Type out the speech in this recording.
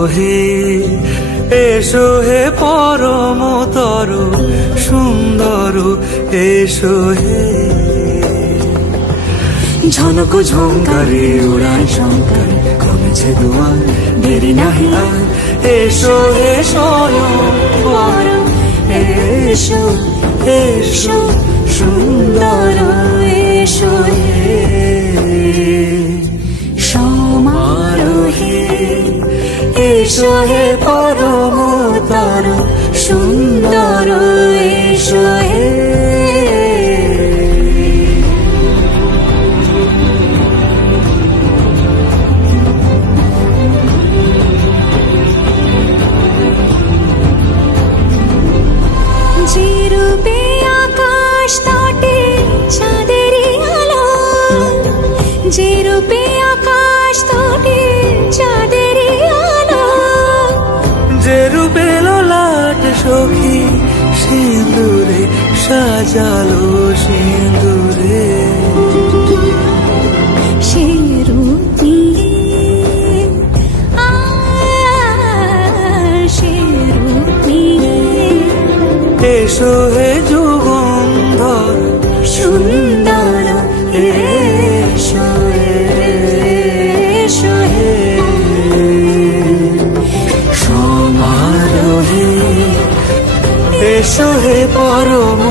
সমারোহে এসো হে পরমতর সুন্দর এসো হে। ঝনক ঝঙ্কারে উড়ায় শঙ্কার কমেছে দুয়ার দেরি নাহি আর এসো হে স্বয়ংবর এসো এসো সুন্দর এসো হে। সমারোহে এসো হে পরমতর সুন্দর এসো হে। যে রূপে আকাশ তটে চাঁদেরই আলো, যে রূপে আকাশ তটে চাঁদেরই আলো, যে রূপে ললাট সখী সিঁদুরে সাজালো সিঁদুরে, সে রূপী সে রূপী এসো হে যুগন্ধর সুন্দর এসো এসো হে। সমারোহে এসো হে পরম